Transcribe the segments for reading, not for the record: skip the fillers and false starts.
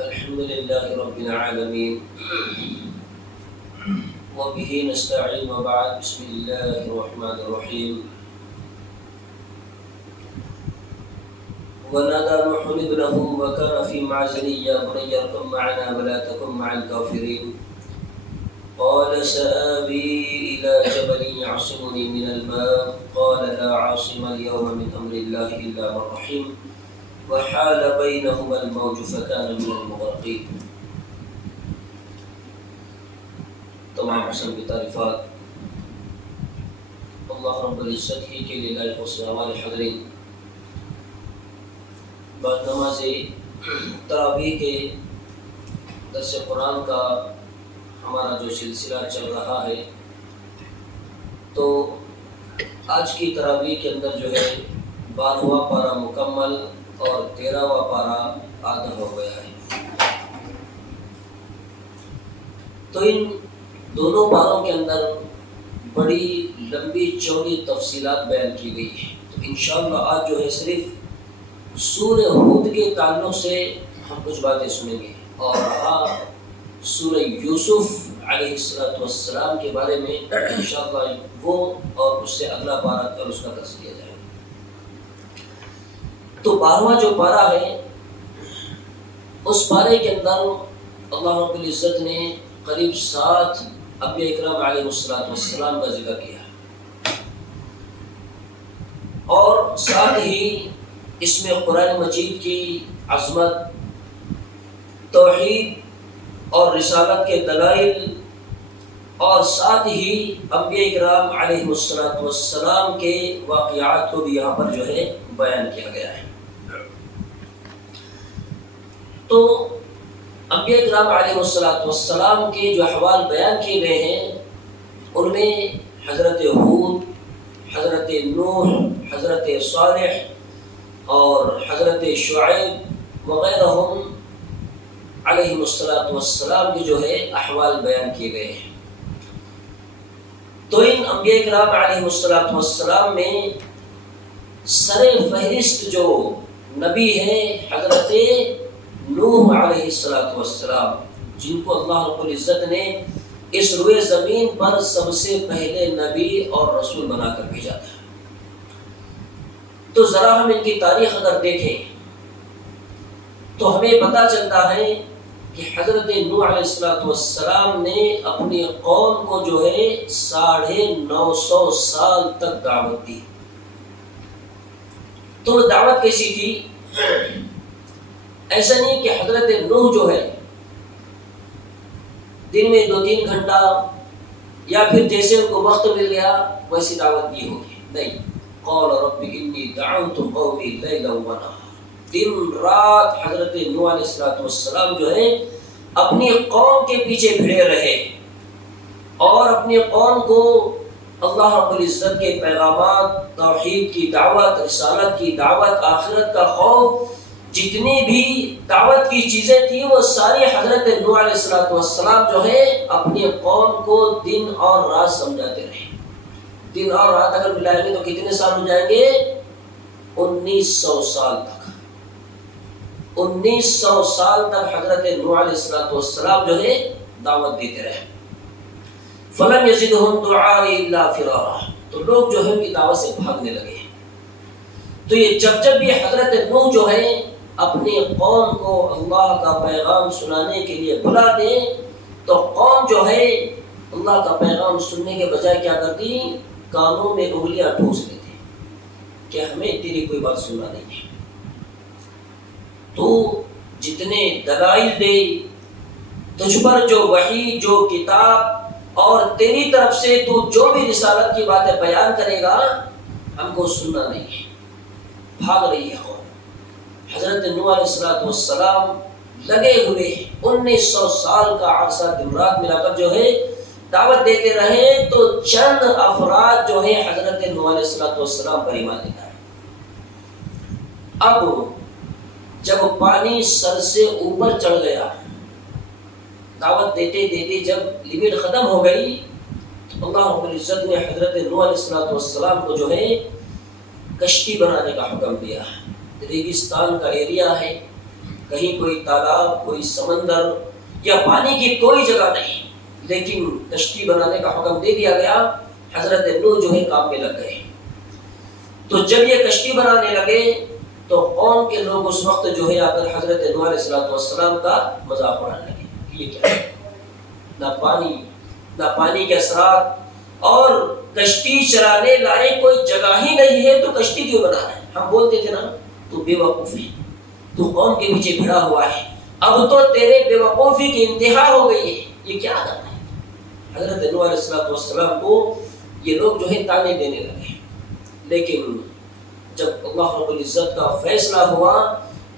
الحمد لله رب العالمين وبه نستعين وبعد بسم الله الرحمن الرحيم ونادى نوح ابنه وكان في معزل يا بني اركب معنا ولا تكن مع الكافرين قال سآوي إلى جبل يعصمني من الماء قال لا عاصم اليوم من أمر الله إلا من رحم وحال بينهما الموج فكان من المغرقين. تمام حسن کی تعریفات اللہ رب العزت ہی کے لیے لائق و ہمارے حاضرین، بعد نماز تراویح کے درس قرآن کا ہمارا جو سلسلہ چل رہا ہے، تو آج کی تراویح کے اندر جو ہے 12واں پارہ مکمل اور 13واں پارہ آدھا ہو گیا ہے. تو ان دونوں پاروں کے اندر بڑی لمبی چوڑی تفصیلات بیان کی گئی ہے. تو انشاءاللہ آج جو ہے صرف سورہ ہود کے تعلق سے ہم کچھ باتیں سنیں گے، اور سورہ یوسف علیہ السلام کے بارے میں انشاءاللہ وہ اور اس سے اگلا پارہ اور اس کا درس کیا جائے. تو 12واں جو پارہ ہے، اس پارے کے اندر اللہ رب العزت نے قریب 7 انبیاء اکرام علیہ السلام کا ذکر کیا، اور ساتھ ہی اس میں قرآن مجید کی عظمت، توحید اور رسالت کے دلائل، اور ساتھ ہی انبیاء اکرام علیہ السلام کے واقعات کو بھی یہاں پر جو ہے بیان کیا گیا ہے. تو انبیاء اکرام علیہ السلام کے جو احوال بیان کیے گئے ہیں، ان میں حضرت ہود، حضرت نوح، حضرت صالح اور حضرت شعیب وغیرہ علیہ السلام کے جو ہے احوال بیان کیے گئے ہیں. تو ان انبیاء اکرام علیہ السلام میں سر فہرست جو نبی ہیں حضرت نوح علیہ السلام، جن کو اللہ رب العزت نے اس روئے زمین پر سب سے پہلے نبی اور رسول بنا کر بھیجا تھا. تو ذرا ہم ان کی تاریخ اگر دیکھیں تو ہمیں پتہ چلتا ہے کہ حضرت نوح علیہ السلام نے اپنی قوم کو جو ہے 950 سال تک دعوت دی. تو وہ دعوت کیسی تھی؟ ایسا نہیں کہ حضرت نوح جو ہے دن میں 2-3 گھنٹہ یا پھر جیسے ان کو وقت مل گیا ویسی دعوت دی ہوگی، نہیں. قال رب انی دعوت قومی لیلا ونہارا، دن رات حضرت نوح علیہ السلام جو ہے اپنی قوم کے پیچھے بھیڑے رہے، اور اپنی قوم کو اللہ رب العزت کے پیغامات، توحید کی دعوت، رسالت کی دعوت، آخرت کا خوف، جتنی بھی دعوت کی چیزیں تھیں وہ ساری حضرت نوح علیہ السلام جو ہے اپنی قوم کو دن اور رات سمجھاتے رہے. دن اور رات اگر ملائیں گے تو کتنے سال ہو جائیں گے؟ 1900 سال تک. 1900 سال تک حضرت نوح علیہ السلام جو ہے دعوت دیتے رہے. فلم یزدہم دعائی الا فرارا، تو لوگ جو ہے ان کی دعوت سے بھاگنے لگے. تو یہ جب بھی حضرت نوح جو ہے اپنی قوم کو اللہ کا پیغام سنانے کے لیے بلا دے تو قوم جو ہے اللہ کا پیغام سننے کے بجائے کیا کرتی؟ کانوں میں انگلیاں ٹھوس لیتی کہ ہمیں تیری کوئی بات سننا نہیں ہے. تو جتنے دلائل دے تجھ پر، جو وحی، جو کتاب، اور تیری طرف سے تو جو بھی رسالت کی باتیں بیان کرے گا ہم کو سننا نہیں ہے. بھاگ رہی ہے قوم. حضرت نوح علیہ السلام لگے ہوئے 1900 سال کا عرصہ دن رات ملا کر جو ہے دعوت دیتے رہے. تو چند افراد جو ہے حضرت نوح علیہ السلام پر ایمان لے آئے. اب جب پانی سر سے اوپر چڑھ گیا، دعوت دیتے دیتے جب لمٹ ختم ہو گئی، تو اللہ رب العزت نے حضرت نوح علیہ السلام کو جو ہے کشتی بنانے کا حکم دیا. ریگستان کا ایریا ہے، کہیں کوئی تالاب، کوئی سمندر یا پانی کی کوئی جگہ نہیں، لیکن کشتی بنانے کا حکم دے دیا گیا۔ حضرت نوح جو ہے کام میں لگ گئے۔ تو جب یہ کشتی بنانے لگے تو قوم کے لوگ اس وقت جو ہے آ کر حضرت نوح علیہ السلام کا مذاق اڑانے لگے، یہ کیا ہے؟ نہ پانی کے اثرات اور کشتی چلانے لائق کوئی جگہ ہی نہیں ہے تو کشتی کیوں بنا رہے ہیں؟ ہم بولتے تھے نا تو بے وقوف ہے، تو قوم کے پیچھے بھڑا ہوا ہے، اب تو تیرے بے وقوفی کی انتہا ہو گئی ہے، یہ کیا کرنا ہے؟ حضرت نوح علیہ السلام کو یہ لوگ جو ہے تانے دینے لگے، لیکن جب اللہ رب العزت کا فیصلہ ہوا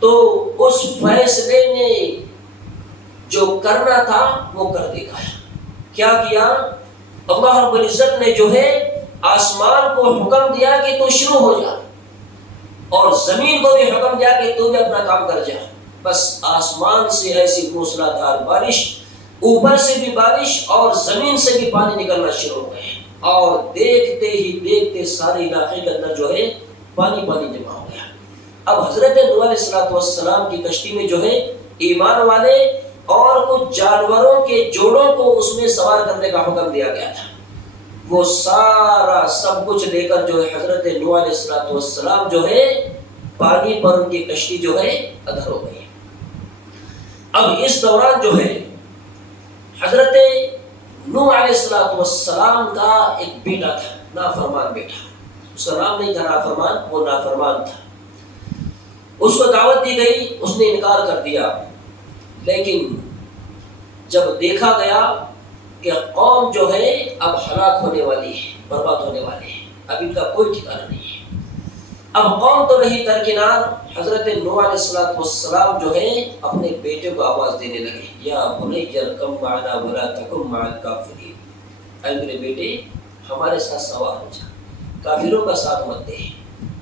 تو اس فیصلے نے جو کرنا تھا وہ کر دکھایا۔ کیا کیا؟ اللہ رب العزت نے جو ہے آسمان کو حکم دیا کہ تو شروع ہو جا، اور زمین کو بھی حکم دیا کہ تو بھی اپنا کام کر جا۔ بس آسمان سے ایسی موسلادھار بارش، اوپر سے بھی بارش اور زمین سے بھی پانی نکلنا شروع ہو گئے، اور دیکھتے ہی دیکھتے سارے علاقے کے اندر جو ہے پانی جمع ہو گیا۔ اب حضرت نوح علیہ السلام کی کشتی میں جو ہے ایمان والے اور کچھ جانوروں کے جوڑوں کو اس میں سوار کرنے کا حکم دیا گیا تھا، وہ سارا سب کچھ لے کر جو ہے حضرت نوح علیہ السلام جو ہے پانی پر ان کی کشتی جو ہے ادھر ہو گئی۔ اب اس دوران جو ہے حضرت نوح علیہ السلام کا ایک بیٹا تھا، نافرمان بیٹا، اس کا نام نہیں تھا نافرمان، وہ نافرمان تھا۔ اس کو دعوت دی گئی، اس نے انکار کر دیا، لیکن جب دیکھا گیا کہ قوم جو ہے اب ہلاک ہونے والی ہے، برباد ہونے والی ہے، اب ان کا کوئی ٹھکانہ نہیں ہے، اب قوم تو رہی درکنار، حضرت نوح علیہ السلام جو ہے اپنے بیٹے کو آواز دینے لگے، یا بنی ارکب معنا ولا تکن مع الکافرین، اے میرے بیٹے ہمارے ساتھ سوار ہو جا، کافروں کا ساتھ مت دے،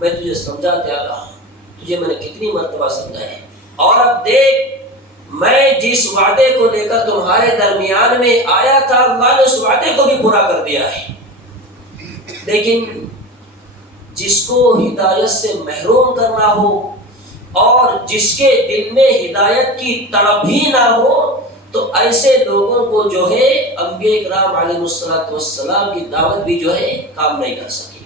میں تجھے سمجھاتے آ رہا ہوں، تجھے میں نے کتنی مرتبہ سمجھایا ہے، اور اب دیکھ میں جس وعدے کو لے کر تمہارے درمیان میں آیا تھا اللہ نے اس وعدے کو بھی پورا کر دیا ہے، لیکن جس کو ہدایت سے محروم کرنا ہو اور جس کے دل میں ہدایت کی تڑپ ہی نہ ہو تو ایسے لوگوں کو جو ہے انبیاء کرام علیہ السلام کی دعوت بھی جو ہے کام نہیں کر سکی۔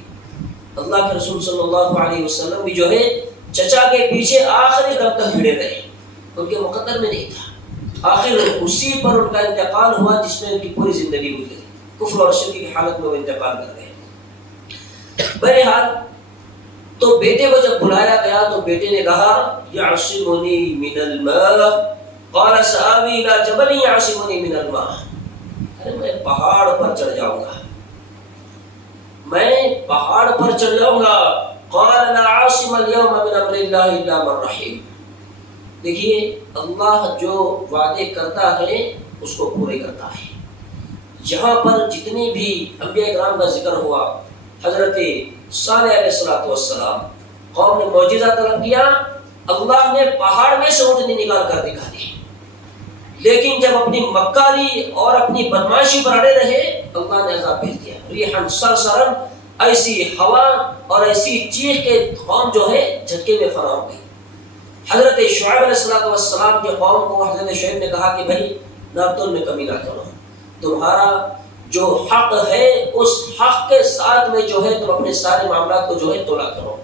اللہ کے رسول صلی اللہ علیہ وسلم بھی جو ہے چچا کے پیچھے آخری دم تک بھیڑے رہے، ان کے مقدر میں نہیں تھا، آخر اسی پر ان کا انتقال ہوا جس میں ان کی پوری زندگی گزری، کفر اور شرک کی حالت میں وہ انتقال کر گئے۔ بہرحال تو بیٹے کو جب بلایا گیا تو بیٹے نے کہا یعصمنی من الماء قال سآوی الی جبل یعصمنی من الماء، ارے میں پہاڑ پر چڑھ جاؤں گا، میں پہاڑ پر چڑھ جاؤں گا، قال لا عاصم اليوم من امر اللہ الا من رحم۔ دیکھیے اللہ جو وعدے کرتا ہے اس کو پورے کرتا ہے۔ یہاں پر جتنی بھی انبیاء کرام کا ذکر ہوا، حضرت صالح علیہ السلام قوم نے معجزہ طلب کیا، اللہ نے پہاڑ میں سے اونٹنی نکال کر دکھا دی، لیکن جب اپنی مکاری اور اپنی بدماشی پر اڑے رہے اللہ نے عذاب بھیج دیا، ریحاً سرسرن، ایسی ہوا اور ایسی چیخ کے قوم جو ہے جھٹکے میں فنا ہو گئی۔ حضرت شعیب علیہ السلام کے قوم کو حضرت شعیب نے کہا کہ بھائی نابتون میں کمی نہ کرو، تمہارا جو حق ہے اس حق کے ساتھ میں جو ہے تم اپنے سارے معاملات کو جو ہے تولا کرو،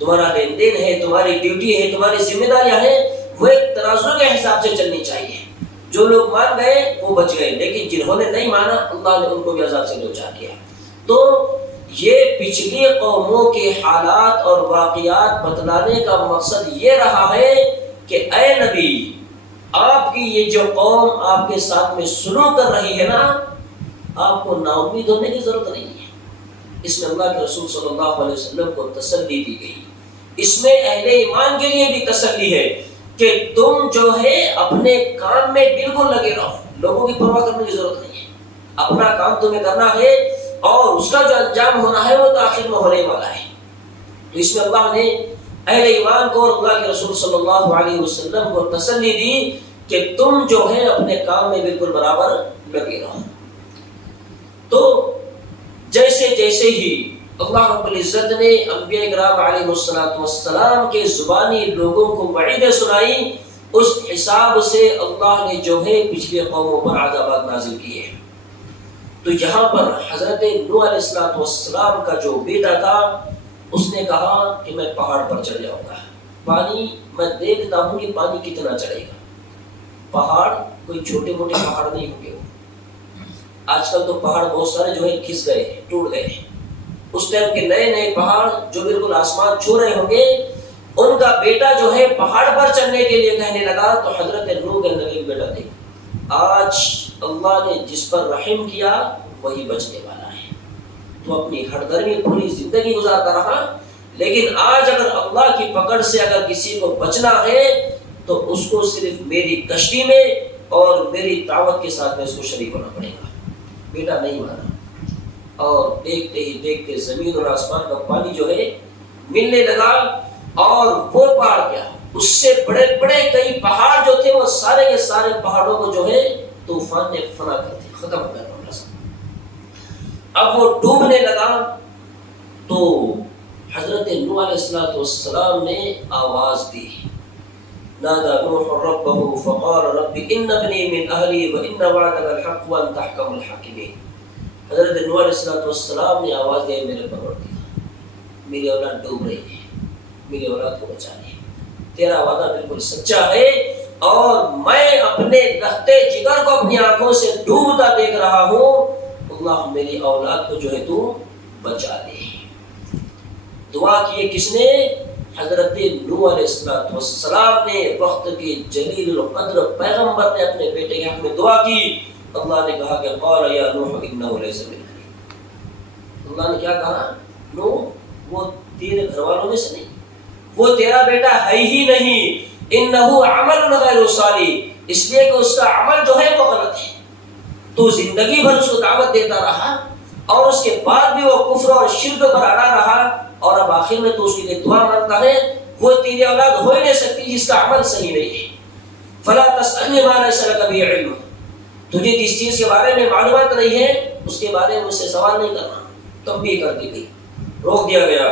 تمہارا لین دین ہے، تمہاری ڈیوٹی ہے، تمہاری ذمہ داریاں ہیں، وہ ایک ترازو کے حساب سے چلنی چاہیے۔ جو لوگ مان گئے وہ بچ گئے، لیکن جنہوں نے نہیں مانا اللہ نے ان کو بھی عذاب سے دوچار کیا۔ تو یہ پچھلی قوموں کے حالات اور واقعات بتلانے کا مقصد یہ رہا ہے کہ اے نبی، آپ کی یہ جو قوم آپ کے ساتھ میں سلوک کر رہی ہے نا، آپ کو نا امید ہونے کی ضرورت نہیں ہے، اس میں اللہ کے رسول صلی اللہ علیہ وسلم کو تسلی دی گئی، اس میں اہل ایمان کے لیے بھی تسلی ہے کہ تم جو ہے اپنے کام میں بالکل لگے رہو، لوگوں کی پرواہ کرنے کی ضرورت نہیں ہے، اپنا کام تمہیں کرنا ہے اور اس کا جو انجام ہونا ہے وہ تو آخر میں ہونے والا ہے۔ تو اس میں اللہ نے اہل ایمان کو اور اللہ کے رسول صلی اللہ علیہ وسلم کو تسلی دی کہ تم جو ہے اپنے کام میں بالکل برابر لگے رہو۔ تو جیسے جیسے ہی اللہ رب العزت نے انبیاء کرام علیہ السلام کے زبانی لوگوں کو وعیدیں سنائی، اس حساب سے اللہ نے جو ہے پچھلے قوموں پر عذابات نازل کیے ہیں۔ تو یہاں پر حضرت نوح علیہ السلام کا جو بیٹا تھا اس نے کہا کہ میں پہاڑ پر چڑھ جاؤں گا، پانی میں دیکھتا ہوں کہ پانی کتنا چڑھے گا۔ پہاڑ کوئی چھوٹے موٹے پہاڑ نہیں ہوں گے، آج کل تو پہاڑ بہت سارے جو ہے گھس گئے ہیں، ٹوٹ گئے ہیں۔ اس ٹائم کے نئے نئے پہاڑ جو بالکل آسمان چھو رہے ہوں گے، ان کا بیٹا جو ہے پہاڑ پر چڑھنے کے لیے کہنے لگا تو حضرت نوح کے اندر ایک بیٹا تھے۔ آج اللہ نے جس پر رحم کیا وہی بچنے والا ہے، تو اپنی ہر درمی پوری زندگی گزارتا رہا، لیکن آج اگر اللہ کی پکڑ سے اگر کسی کو بچنا ہے تو اس کو صرف میری کشتی میں اور میری دعوت کے ساتھ میں اس کو شریک ہونا پڑے گا۔ بیٹا نہیں مانا، اور دیکھتے ہی دیکھتے زمین اور آسمان کا پانی جو ہے ملنے لگا، اور وہ پہاڑ کیا، اس سے بڑے بڑے کئی پہاڑ جو تھے وہ سارے کے سارے پہاڑوں کو جو ہے طوفان نے فنا کر دیا، ختم کر دیا۔ اب وہ ڈوبنے لگا تو حضرت نوح علیہ السلام نے آواز دی، نادى نوح ربه فقال رب ان ابني من اهلي وان وعدك الحق وانت احكم الحاكمين۔ حضرت نوح علیہ السلام نے آواز دی، میرے پروردگار میری اولاد ڈوب رہی ہے، میری اولاد کو بچا لے، تیرا وعدہ بالکل سچا ہے، اور میں اپنے لختے جگر کو اپنی آنکھوں سے ڈوبتا دیکھ رہا ہوں، اللہ میری اولاد کو جو ہے تو بچا لے۔ دعا کی کس نے؟ حضرت نوح علیہ السلام نے، وقت کے جلیل القدر پیغمبر نے اپنے بیٹے کے حق میں دعا کی۔ اللہ نے کہا کہ قال یا نوح انہ لیس من اہلک، اللہ نے کیا کہا؟ نوح وہ تیرے گھر والوں میں سے نہیں، وہ تیرا بیٹا ہے ہی نہیں، انہ عمل غیر صالح، اس لیے کہ اس کا عمل جو ہے وہ غلط ہے۔ تو زندگی بھر اس کو دعوت دیتا رہا، اور اس کے بعد بھی وہ کفر اور شرک پر اڑا رہا، اور اب آخر میں تو اس کے لیے دعا مانگتا ہے، وہ تیری اولاد ہو ہی نہیں سکتی جس کا عمل صحیح نہیں ہے۔ فلا تسألنی ما لیس لک بہ علم، تجھے جس چیز کے بارے میں معلومات نہیں ہے اس کے بارے میں مجھ سے سوال نہیں کرنا۔ تنبیہ کر دی گئی، روک دیا گیا۔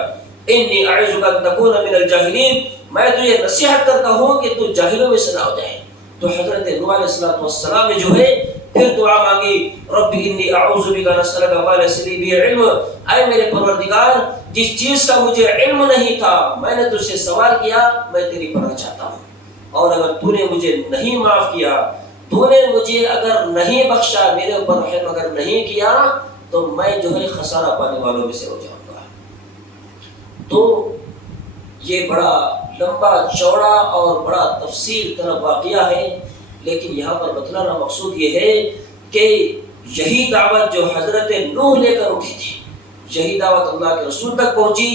انی اعوذک ان تکون من الجاہلین، میں تجھے نصیحت کرتا ہوں کہ تو جاہلوں میں سے نہ ہو جائے۔ تو حضرت نوح علیہ السلام نے جو ہے پھر دعا مانگی، رب انی اعوذ بک ان اسألک ما لیس لی بہ علم، اے میرے پروردگار جس چیز کا مجھے علم نہیں تھا میں نے تجھ سے سوال کیا، میں تیری پناہ چاہتا ہوں، اور اگر تو نے مجھے نہیں معاف کیا، تو نے مجھے اگر نہیں بخشا، میرے اوپر رحم اگر نہیں کیا، تو میں جو ہے خسارہ پانے والوں میں سے ہو جاؤں گا۔ تو یہ بڑا لمبا چوڑا اور بڑا تفصیل طلب واقعہ ہے، لیکن یہاں پر بتلانا مقصود یہ ہے کہ یہی دعوت جو حضرت نوح لے کر اٹھی تھی، یہی دعوت اللہ کے رسول تک پہنچی،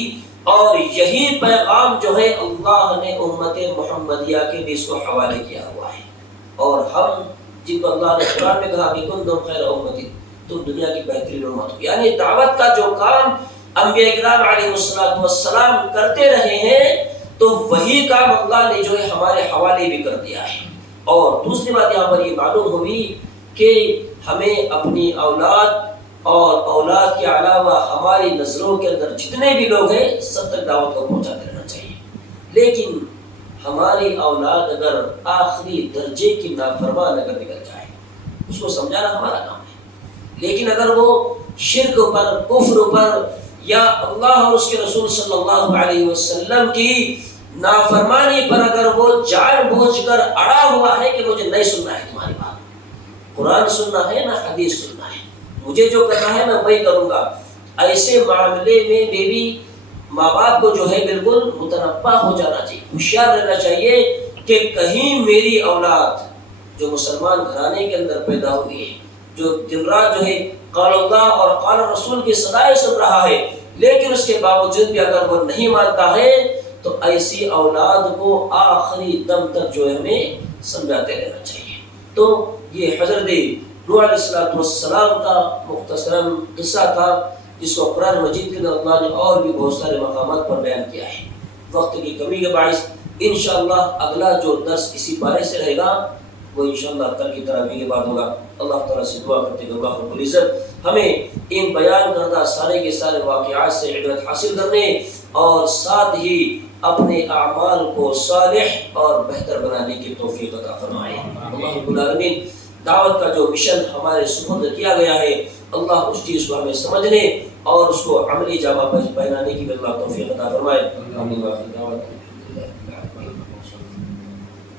اور یہی پیغام جو ہے اللہ نے امت محمدیہ کے بھی اس کو حوالے کیا ہوا ہے۔ اور ہم جن کو اللہ نے قرآن میں کہا کہ کنتم خیر امت، تم دنیا کی بہترین امت ہو، یعنی دعوت کا جو کام انبیاء کرام علیہ السلام کرتے رہے ہیں، تو وہی کام اللہ نے جو ہے ہمارے حوالے بھی کر دیا ہے۔ اور دوسری بات یہاں پر یہ معلوم ہوئی کہ ہمیں اپنی اولاد اور اولاد کے علاوہ ہماری نظروں کے اندر جتنے بھی لوگ ہیں سب تک دعوت کو پہنچاتے رہنا چاہیے، لیکن ہماری اولاد اگر آخری درجے کی نافرمان اگر نکل جائے اس کو سمجھانا ہمارا کام ہے، لیکن اگر وہ شرک پر، کفر پر، یا اللہ اور اس کے رسول صلی اللہ علیہ وسلم کی نافرمانی پر اگر وہ جان بوجھ کر اڑا ہوا ہے کہ مجھے نہیں سننا ہے تمہاری بات، قرآن سننا ہے نہ حدیث سننا ہے، مجھے جو کرنا ہے میں وہی کروں گا، ایسے معاملے میں بیوی ماں باپ کو جو ہے بالکل متنبہ ہو جانا چاہیے، ہوشیار رہنا چاہیے کہ کہیں میری اولاد جو مسلمان گھرانے کے اندر پیدا ہوئی ہے، جو دن رات جو ہے قال اللہ اور قال رسول کی صدائیں سن رہا ہے، لیکن اس کے باوجود بھی اگر وہ نہیں مانتا ہے تو ایسی اولاد کو آخری دم تک جو ہے ہمیں سمجھاتے رہنا چاہیے۔ تو یہ حضرت نوح علیہ السلام کا مختصراً قصہ تھا، جس کو قرآن مجید کے اندر اللہ نے اور بھی بہت سارے مقامات پر بیان کیا ہے۔ وقت کی کمی کے باعث انشاءاللہ اگلا جو درس اسی بارے سے رہے گا وہ انشاءاللہ کل کی تراویح کے بعد ہوگا۔ اللہ تعالیٰ سے دعا کرتے ہیں اللہ رب العزت ہمیں ان بیان کردہ سارے کے سارے واقعات سے عبرت حاصل کرنے اور ساتھ ہی اپنے اعمال کو صالح اور بہتر بنانے کی توفیق عطا فرمائے۔ اللہ رب العالمین دعوت کا جو مشن ہمارے سپرد کیا گیا ہے، اللہ اس چیز کو ہمیں سمجھنے اور اس کو عملی جامہ پہنانے کی بھی اللہ توفیق عطا فرمائے۔ آمین۔